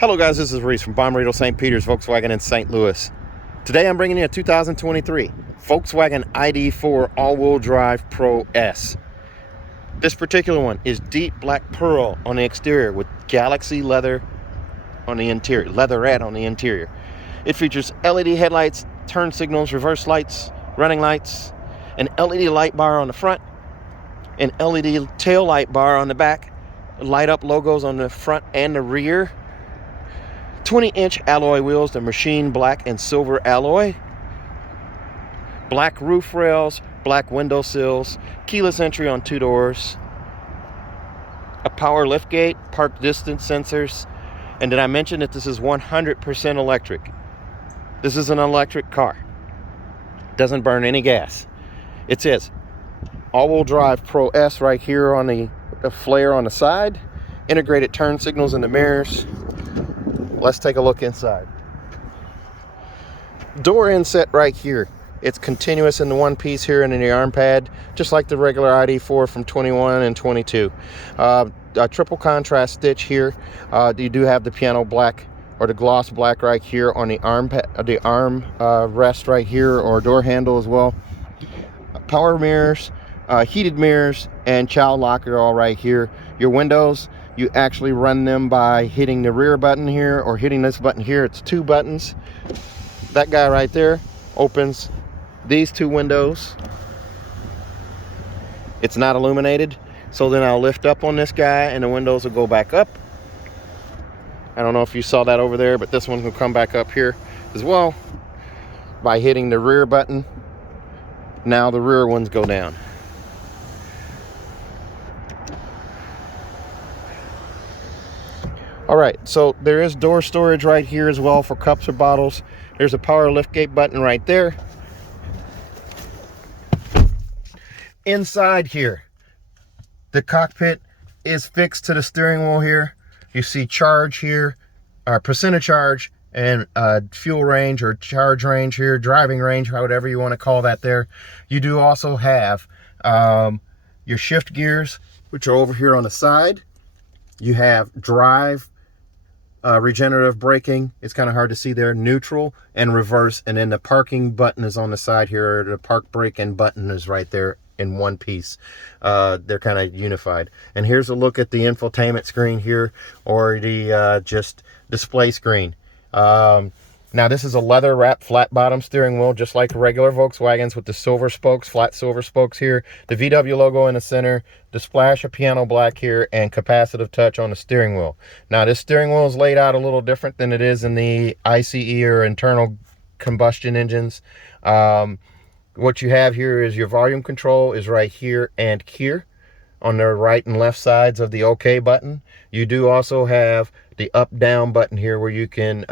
Hello guys, this is Reese from Bommarito St. Peter's Volkswagen in St. Louis. Today I'm bringing you a 2023 Volkswagen ID.4 all-wheel drive Pro S. This particular one is deep black pearl on the exterior with galaxy leather on the interior, leatherette on the interior. It features LED headlights, turn signals, reverse lights, running lights, an LED light bar on the front, an LED tail light bar on the back, light up logos on the front and the rear, 20-inch alloy wheels, the machine black and silver alloy, black roof rails, black window sills, keyless entry on 2 doors, a power liftgate, park distance sensors, and did I mention that this is 100% electric? This is an electric car. Doesn't burn any gas. It says all-wheel drive Pro S right here on the flare on the side, integrated turn signals in the mirrors. Let's take a look inside. Door inset right here. It's continuous in the one piece here and in the arm pad, just like the regular ID.4 from 21 and 22. A triple contrast stitch here. You do have the piano black or the gloss black right here on the arm rest right here, or door handle as well. Power mirrors, heated mirrors, and child locker all right here. Your windows, you actually run them by hitting the rear button here or hitting this button here. It's 2 buttons. That guy right there opens these 2 windows. It's not illuminated, so then I'll lift up on this guy and the windows will go back up. I don't know if you saw that over there, but this one will come back up here as well by hitting the rear button. Now the rear ones go down. All right, so there is door storage right here as well for cups or bottles. There's a power liftgate button right there. Inside here, the cockpit is fixed to the steering wheel here. You see charge here, percent of charge, and fuel range or charge range here, driving range, whatever you want to call that there. You do also have your shift gears, which are over here on the side. You have drive, regenerative braking, it's kind of hard to see there, neutral and reverse, and then the parking button is on the side here. The park brake and button is right there in one piece. They're kind of unified. And here's a look at the infotainment screen here, or the just display screen. Now this is a leather wrapped flat bottom steering wheel, just like regular Volkswagens, with the silver spokes, flat silver spokes here, the VW logo in the center, the splash of piano black here, and capacitive touch on the steering wheel. Now this steering wheel is laid out a little different than it is in the ICE or internal combustion engines. What you have here is your volume control is right here and here on the right and left sides of the OK button. You do also have the up down button here where you can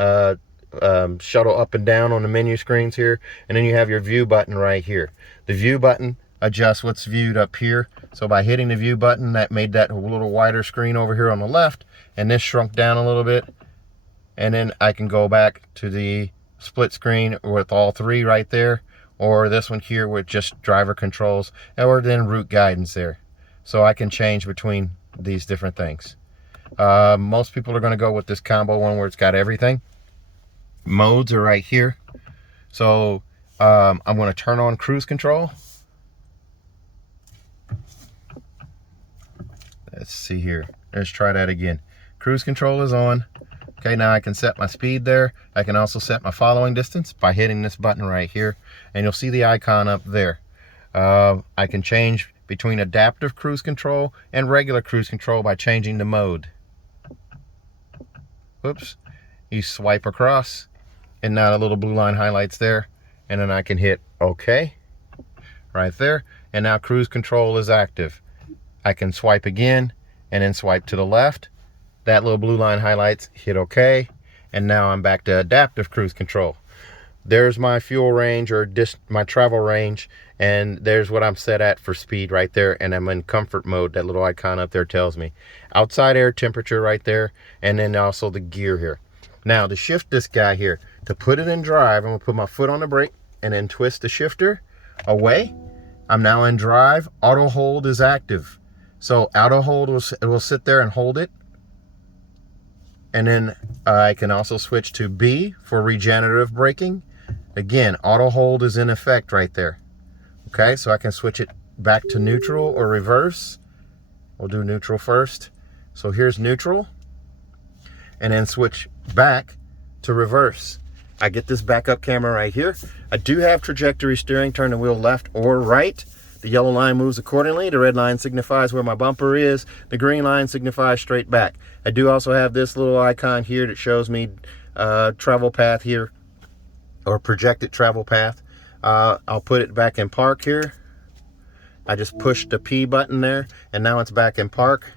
shuttle up and down on the menu screens here, and then you have your view button right here. The view button adjusts what's viewed up here, so by hitting the view button, that made that a little wider screen over here on the left, and this shrunk down a little bit, and then I can go back to the split screen with all 3 right there, or this one here with just driver controls, or then route guidance there. So I can change between these different things. Most people are going to go with this combo one where it's got everything. Modes are right here. So I'm going to turn on cruise control. Let's see here. Let's try that again. Cruise control is on. Okay, now I can set my speed there. I can also set my following distance by hitting this button right here, and you'll see the icon up there. I can change between adaptive cruise control and regular cruise control by changing the mode. Whoops. You swipe across, and now the little blue line highlights there, and then I can hit OK right there, and now cruise control is active. I can swipe again and then swipe to the left. That little blue line highlights, hit OK, and now I'm back to adaptive cruise control. There's my fuel range or my travel range, and there's what I'm set at for speed right there, and I'm in comfort mode. That little icon up there tells me outside air temperature right there, and then also the gear here. Now to shift this guy here, to put it in drive, I'm gonna put my foot on the brake and then twist the shifter away. I'm now in drive. Auto hold is active, so auto hold will sit there and hold it, and then I can also switch to B for regenerative braking. Again, auto hold is in effect right there. Okay, so I can switch it back to neutral or reverse. We'll do neutral first. So here's neutral, and then switch back to reverse. I get this backup camera right here. I do have trajectory steering, turn the wheel left or right. The yellow line moves accordingly. The red line signifies where my bumper is. The green line signifies straight back. I do also have this little icon here that shows me travel path here, or projected travel path. I'll put it back in park here. I just pushed the P button there, and now it's back in park.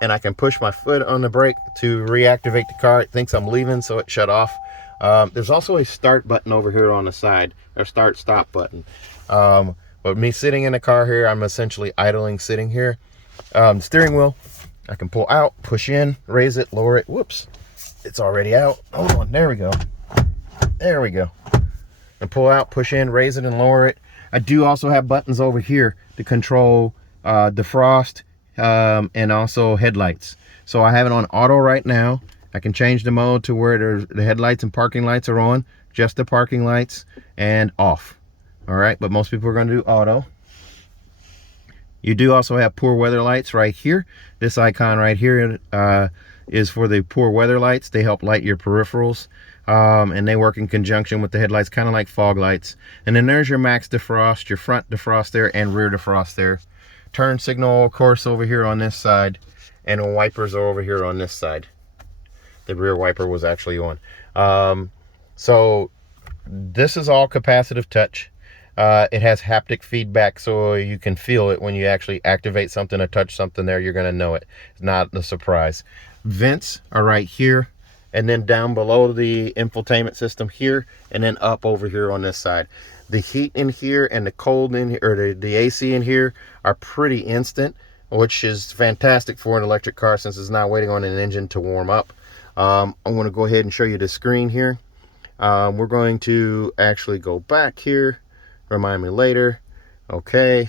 And I can push my foot on the brake to reactivate the car. It thinks I'm leaving, so it shut off. There's also a start button over here on the side, or start stop button. But me sitting in the car here, I'm essentially idling sitting here. Steering wheel, I can pull out, push in, raise it, lower it. Whoops, it's already out. Hold on, there we go. There we go. And pull out, push in, raise it, and lower it. I do also have buttons over here to control defrost and also headlights. So I have it on auto right now. I can change the mode to where the headlights and parking lights are on, just the parking lights, and off. All right, but most people are going to do auto. You do also have poor weather lights right here. This icon right here is for the poor weather lights. They help light your peripherals, and they work in conjunction with the headlights, kind of like fog lights. And then there's your max defrost, your front defrost there, and rear defrost there. Turn signal, of course, over here on this side, and the wipers are over here on this side. The rear wiper was actually on. So this is all capacitive touch. It has haptic feedback, so you can feel it when you actually activate something or touch something there. You're going to know it. It's not a surprise. Vents are right here, and then down below the infotainment system here, and then up over here on this side. The heat in here and the cold in here, or the AC in here, are pretty instant, which is fantastic for an electric car since it's not waiting on an engine to warm up. I'm going to go ahead and show you the screen here. We're going to actually go back here. Remind me later. Okay,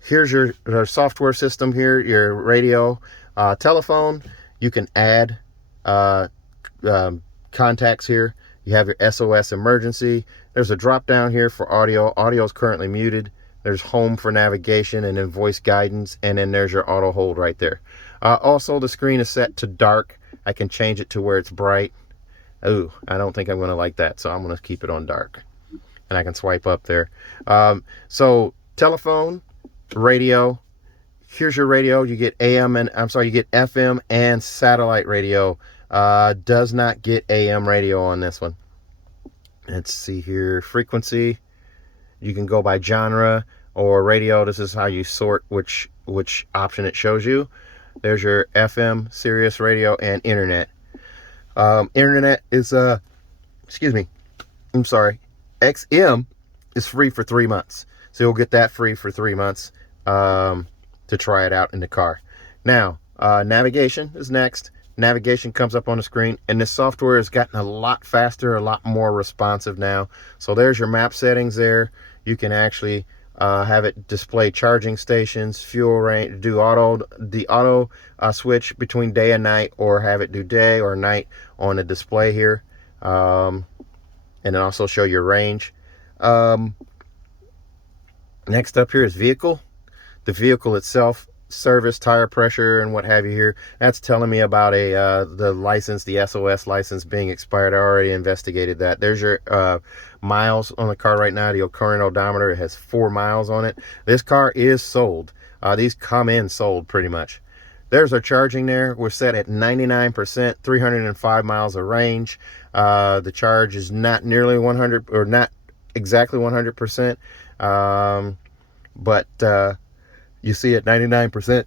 here's your software system here, your radio, telephone. You can add contacts here. You have your SOS emergency. There's a drop down here for audio. Audio is currently muted. There's home for navigation, and then voice guidance, and then there's your auto hold right there. Also, the screen is set to dark. I can change it to where it's bright. Ooh, I don't think I'm going to like that, so I'm going to keep it on dark. And I can swipe up there. So telephone, radio. Here's your radio. You get you get FM and satellite radio. Does not get AM radio on this one. Let's see here. Frequency. You can go by genre or radio. This is how you sort which option it shows you. There's your FM, Sirius radio, and internet. Internet is XM is free for 3 months. So you'll get that free for 3 months to try it out in the car. Now, navigation is next. Navigation comes up on the screen, and this software has gotten a lot faster, a lot more responsive now. So there's your map settings there. You can actually have it display charging stations, fuel range, do the auto switch between day and night, or have it do day or night on the display here. And then also show your range. Next up here is vehicle. The vehicle itself, service, tire pressure, and what have you here. That's telling me about the license, the SOS license being expired. I already investigated that. There's your miles on the car right now. The current odometer, it has 4 miles on it. This car is sold. These come in sold pretty much. There's our charging there. We're set at 99%, 305 miles of range. The charge is not nearly 100, or not exactly 100%, but you see at 99%.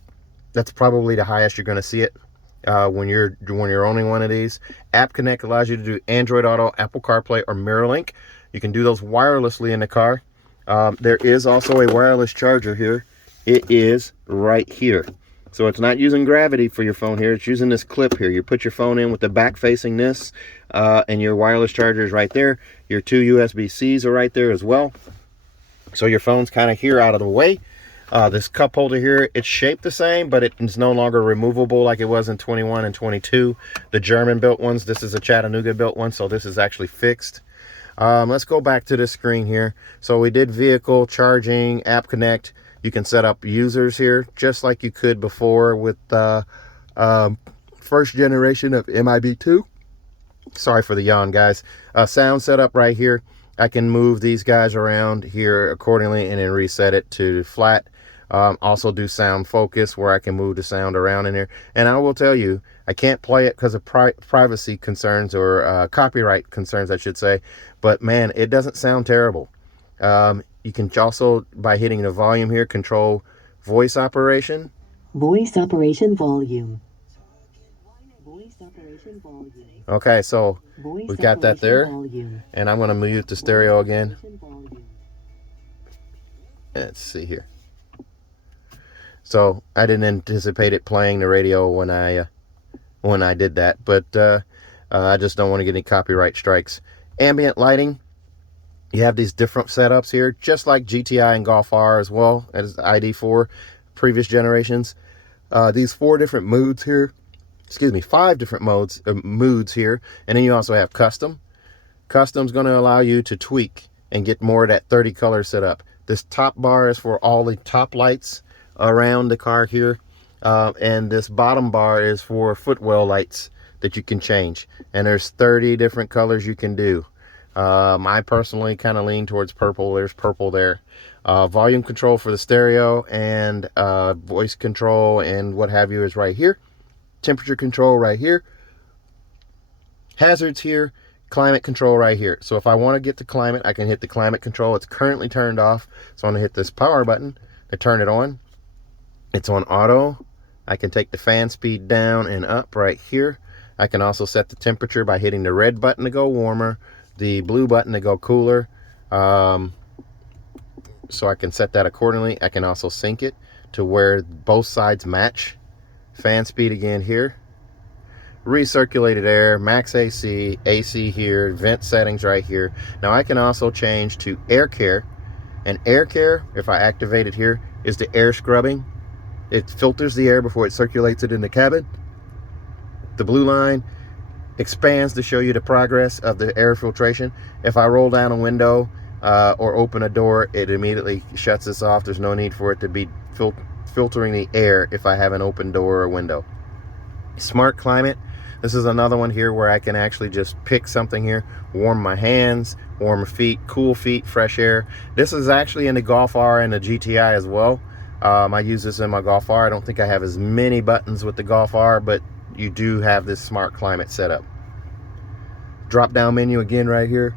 That's probably the highest you're going to see it when you're owning one of these. App Connect allows you to do Android Auto, Apple CarPlay, or MirrorLink. You can do those wirelessly in the car. There is also a wireless charger here. It is right here. So it's not using gravity for your phone here. It's using this clip here. You put your phone in with the back facing this, and your wireless charger is right there. Your 2 USB-Cs are right there as well. So your phone's kind of here out of the way. This cup holder here, it's shaped the same, but it's no longer removable like it was in 21 and 22. The German built ones, this is a Chattanooga built one, so this is actually fixed. Let's go back to this screen here. So we did vehicle, charging, app connect. You can set up users here just like you could before with first generation of MIB2. Sorry for the yawn, guys. Sound setup right here. I can move these guys around here accordingly and then reset it to flat. Also do sound focus where I can move the sound around in here. And I will tell you, I can't play it because of privacy concerns or copyright concerns, I should say. But man, it doesn't sound terrible. You can also, by hitting the volume here, control voice operation. Voice operation volume. Voice operation volume. Okay, so we've got that there. And I'm going to mute the stereo again. Let's see here. So I didn't anticipate it playing the radio when I did that, but I just don't want to get any copyright strikes. Ambient lighting. You have these different setups here, just like GTI and Golf R as well as ID.4 previous generations. These 4 different moods here. Excuse me, 5 different moods here, and then you also have custom. Custom's going to allow you to tweak and get more of that 30 color setup. This top bar is for all the top lights around the car here, and this bottom bar is for footwell lights that you can change, and there's 30 different colors you can do. I personally kind of lean towards purple. There's purple there. Volume control for the stereo and voice control and what have you is right here. Temperature control right here. Hazards here. Climate control right here. So if I want to get to climate, I can hit the climate control. It's currently turned off, so I'm going to hit this power button to turn it on. It's on auto. I can take the fan speed down and up right here. I can also set the temperature by hitting the red button to go warmer, the blue button to go cooler. So I can set that accordingly. I can also sync it to where both sides match. Fan speed again here. Recirculated air, max AC, AC here, vent settings right here. Now I can also change to air care. And air care, if I activate it here, is the air scrubbing. It filters the air before it circulates it in the cabin. The blue line expands to show you the progress of the air filtration. If I roll down a window or open a door, it immediately shuts this off. There's no need for it to be filtering the air if I have an open door or window. Smart climate. This is another one here where I can actually just pick something here, warm my hands, warm my feet, cool feet, fresh air. This is actually in the Golf R and the GTI as well. I use this in my Golf R. I don't think I have as many buttons with the Golf R, but you do have this smart climate setup. Drop down menu again right here.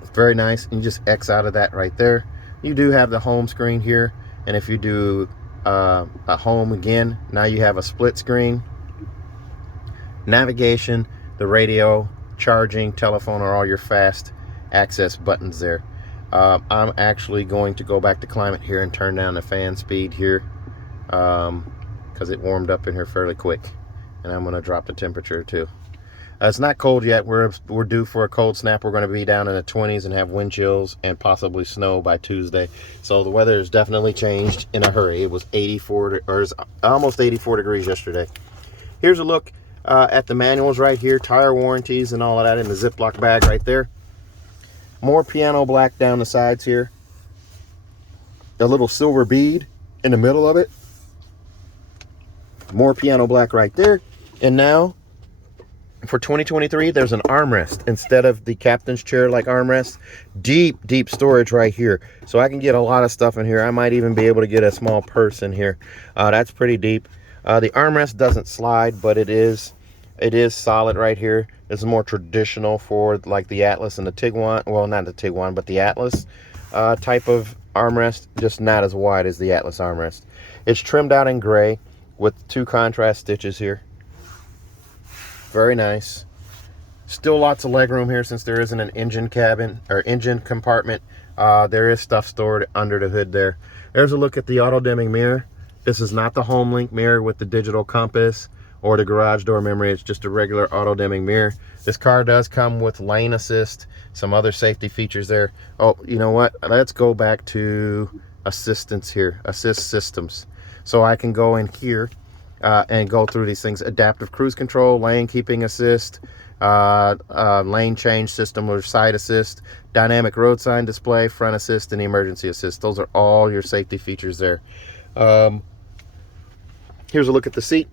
It's very nice. You just X out of that right there. You do have the home screen here, and if you do a home again, now you have a split screen. Navigation, the radio, charging, telephone are all your fast access buttons there. I'm actually going to go back to climate here and turn down the fan speed here because it warmed up in here fairly quick, and I'm going to drop the temperature too. It's not cold yet. We're due for a cold snap. We're going to be down in the 20s and have wind chills and possibly snow by Tuesday. So the weather has definitely changed in a hurry. It was 84 or it was almost 84 degrees yesterday. Here's a look at the manuals right here, tire warranties and all of that in the Ziploc bag right there. More piano black down the sides here. A little silver bead in the middle of it. More piano black right there. And now for 2023, there's an armrest instead of the captain's chair like armrest. Deep storage right here, so I can get a lot of stuff in here. I might even be able to get a small purse in here. That's pretty deep. The armrest doesn't slide, but it is solid right here. This is more traditional for like the Atlas and the Tiguan. Well, not the Tiguan, but the Atlas type of armrest, just not as wide as the Atlas armrest. It's trimmed out in gray with 2 contrast stitches here. Very nice. Still lots of leg room here since there isn't an engine cabin or engine compartment. There is stuff stored under the hood there. There's a look at the auto dimming mirror. This is not the HomeLink mirror with the digital compass or the garage door memory. It's just a regular auto dimming mirror. This car does come with lane assist, some other safety features there. Oh, you know what? Let's go back to assistance here, assist systems. So I can go in here and go through these things: adaptive cruise control, lane keeping assist, lane change system or side assist, dynamic road sign display, front assist, and emergency assist. Those are all your safety features there. Here's a look at the seat.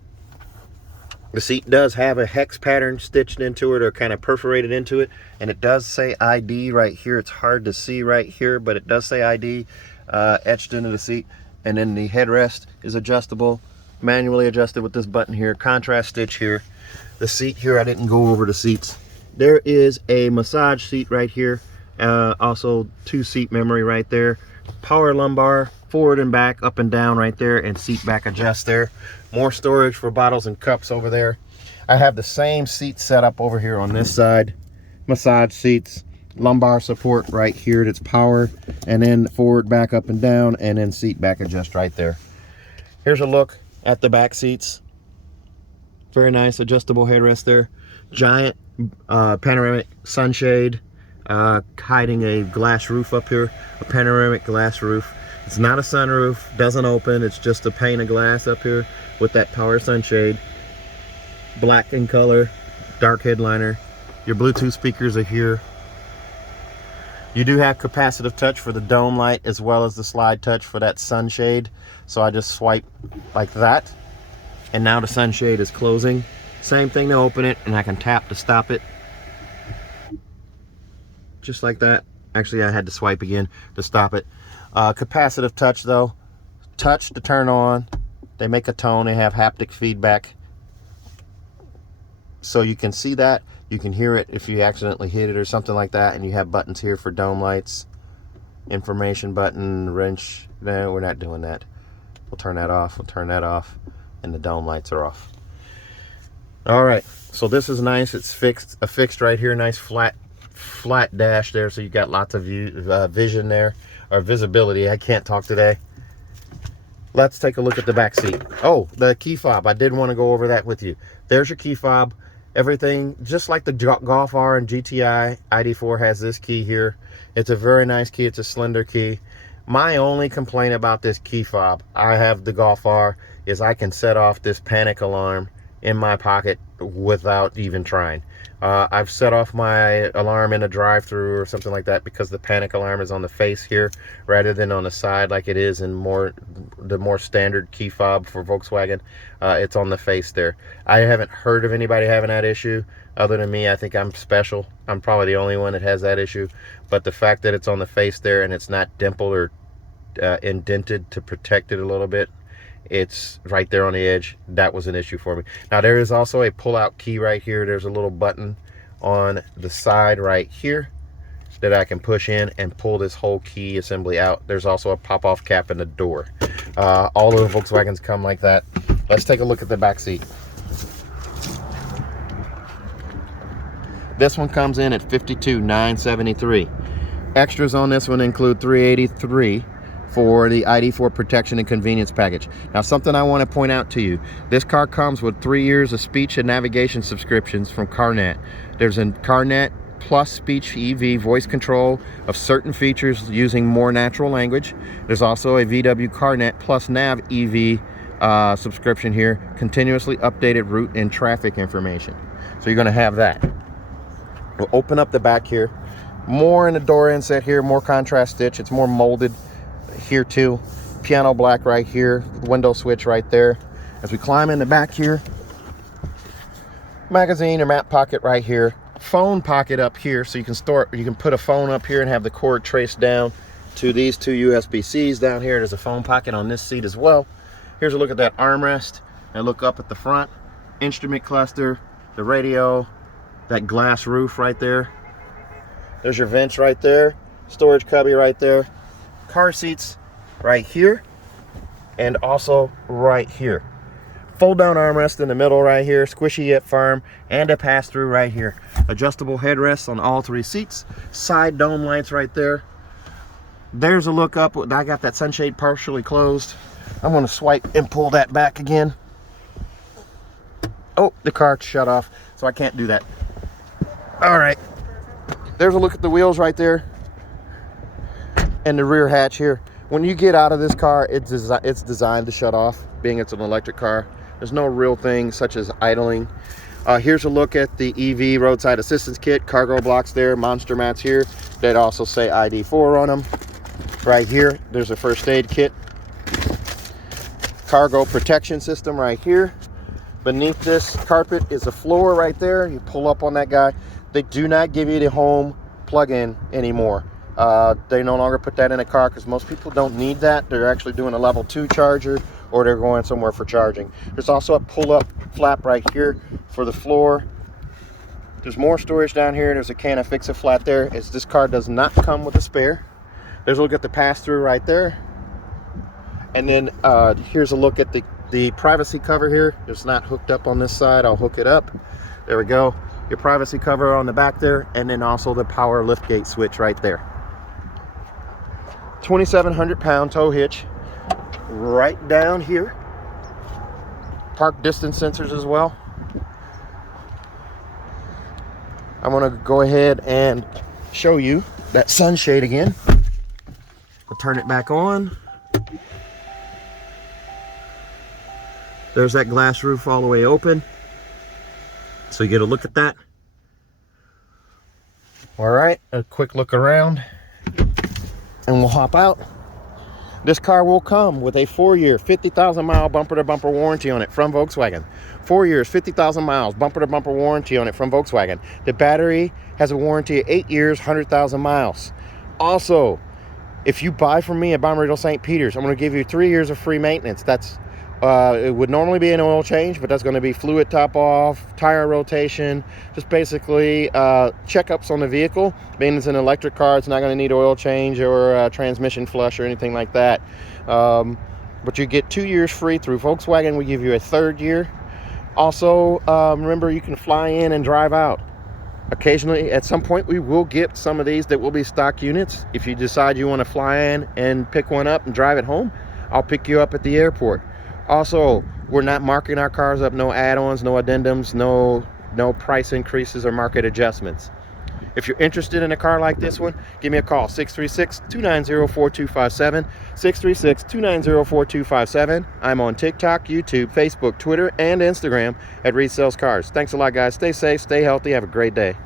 The seat does have a hex pattern stitched into it, or kind of perforated into it, and it does say ID right here. It's hard to see right here, but it does say ID etched into the seat. And then the headrest is adjustable, manually adjusted with this button here, contrast stitch here. The seat here, I didn't go over the seats. There is a massage seat right here, also 2-seat memory right there, power lumbar, forward and back, up and down right there, and seat back adjust there. More storage for bottles and cups over there. I have the same seat set up over here on this side. Massage seats, lumbar support right here, that's power, and then forward, back, up and down, and then seat back adjust right there. Here's a look at the back seats. Very nice adjustable headrest there. Giant panoramic sunshade, hiding a glass roof up here, a panoramic glass roof. It's not a sunroof, doesn't open, it's just a pane of glass up here with that power sunshade. Black in color, dark headliner. Your Bluetooth speakers are here. You do have capacitive touch for the dome light as well as the slide touch for that sunshade. So I just swipe like that, and now the sunshade is closing. Same thing to open it, and I can tap to stop it. Just like that. Actually, I had to swipe again to stop it. Capacitive touch though. Touch to turn on. They make a tone. They have haptic feedback. So you can see that. You can hear it if you accidentally hit it or something like that. And you have buttons here for dome lights. Information button, wrench. No, we're not doing that. We'll turn that off. We'll turn that off. And the dome lights are off. Alright. So this is nice. It's fixed right here. Nice flat dash there. So you got lots of vision there. Or visibility. I can't talk today. Let's take a look at the back seat. Oh, the key fob. I did want to go over that with you. There's your key fob. Everything, just like the Golf R and GTI, ID.4 has this key here. It's a very nice key. It's a slender key. My only complaint about this key fob, I have the Golf R, is I can set off this panic alarm in my pocket without even trying. I've set off my alarm in a drive-through or something like that because the panic alarm is on the face here rather than on the side like it is in the more standard key fob for Volkswagen. It's on the face there. I haven't heard of anybody having that issue other than me. I think I'm special. I'm probably the only one that has that issue. But the fact that it's on the face there and it's not dimpled or indented to protect it a little bit, it's right there on the edge. That was an issue for me. Now there is also a pull-out key right here. There's a little button on the side right here that I can push in and pull this whole key assembly out. There's also a pop-off cap in the door. All of the Volkswagens come like that. Let's take a look at the back seat. This one comes in at $52,973. Extras on this one include $383 for the ID.4 protection and convenience package. Now, something I want to point out to you. This car comes with 3 years of speech and navigation subscriptions from CarNet. There's a CarNet Plus Speech EV voice control of certain features using more natural language. There's also a VW CarNet Plus Nav EV subscription here, continuously updated route and traffic information. So you're going to have that. We'll open up the back here. More in the door inset here, more contrast stitch. It's more molded here too. Piano black right here, window switch right there. As we climb in the back here, magazine or map pocket right here, phone pocket up here, so you can put a phone up here and have the cord traced down to these two USB-Cs down here. There's a phone pocket on this seat as well. Here's a look at that armrest and look up at the front. Instrument cluster, the radio, that glass roof right there. There's your vents right there, storage cubby right there. Car seats right here and also right here. Fold down armrest in the middle right here, squishy yet firm, and a pass through right here. Adjustable headrests on all 3 seats. Side dome lights right there. There's a look up. I got that sunshade partially closed. I'm going to swipe and pull that back again. Oh, the car shut off, so I can't do that. All right. There's a look at the wheels right there and the rear hatch here. When you get out of this car, it's designed to shut off, being it's an electric car. There's no real thing such as idling. Here's a look at the EV roadside assistance kit. Cargo blocks there, monster mats here that also say ID.4 on them. Right here, there's a first aid kit. Cargo protection system right here. Beneath this carpet is a floor right there. You pull up on that guy. They do not give you the home plug-in anymore. They no longer put that in a car because most people don't need that. They're actually doing a level 2 charger, or they're going somewhere for charging. There's also a pull-up flap right here for the floor. There's more storage down here. There's a can of Fix-It flat there. This car does not come with a spare. There's a look at the pass-through right there. And then here's a look at the privacy cover here. It's not hooked up on this side. I'll hook it up. There we go. Your privacy cover on the back there, and then also the power liftgate switch right there. 2,700-pound tow hitch right down here. Park distance sensors as well. I'm going to go ahead and show you that sunshade again. I'll turn it back on. There's that glass roof all the way open. So you get a look at that. All right, a quick look around. And we'll hop out. This car will come with a 4-year, 50,000-mile bumper-to-bumper warranty on it from Volkswagen. 4 years, 50,000 miles, bumper-to-bumper warranty on it from Volkswagen. The battery has a warranty of 8 years, 100,000 miles. Also, if you buy from me at Bommarito St. Peter's, I'm going to give you 3 years of free maintenance. That's it would normally be an oil change, but that's going to be fluid top off, tire rotation, just basically checkups on the vehicle. Being it's an electric car, it's not going to need oil change or transmission flush or anything like that. But you get 2 years free through Volkswagen. We give you a 3rd year. Also, remember, you can fly in and drive out. Occasionally, at some point, we will get some of these that will be stock units. If you decide you want to fly in and pick one up and drive it home, I'll pick you up at the airport. Also, we're not marking our cars up, no add-ons, no addendums, no price increases or market adjustments. If you're interested in a car like this one, give me a call, 636-290-4257, 636-290-4257. I'm on TikTok, YouTube, Facebook, Twitter, and Instagram at Reese Sells Cars. Thanks a lot, guys. Stay safe, stay healthy, have a great day.